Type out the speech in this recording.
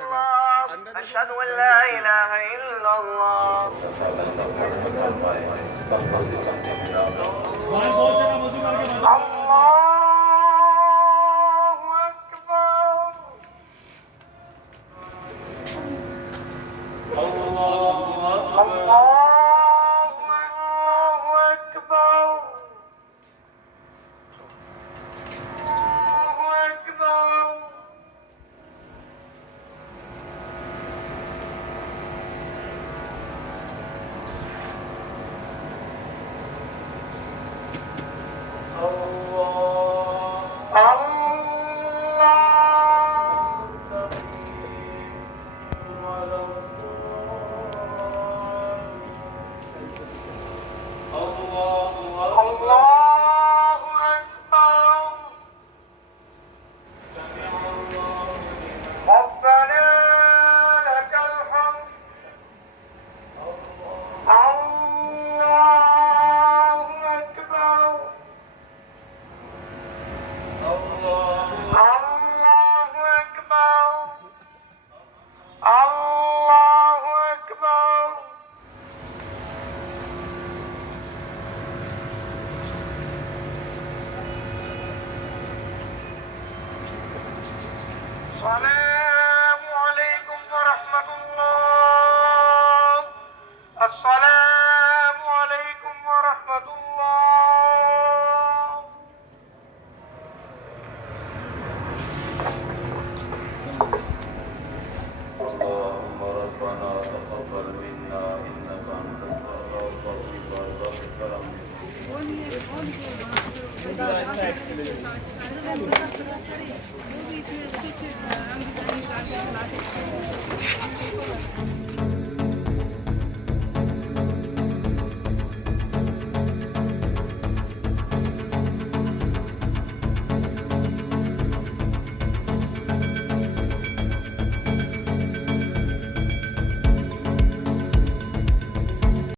الله أشهد أن لا إله إلا الله الله أكبر الله أكبر الله أكبر ربنا لك الحمد الله أكبر الله أكبر الله أكبر السلام عليكم ورحمة الله السلام عليكم ورحمة الله اللهم ربنا تقبل منا إنك أنت التواب الرحيم.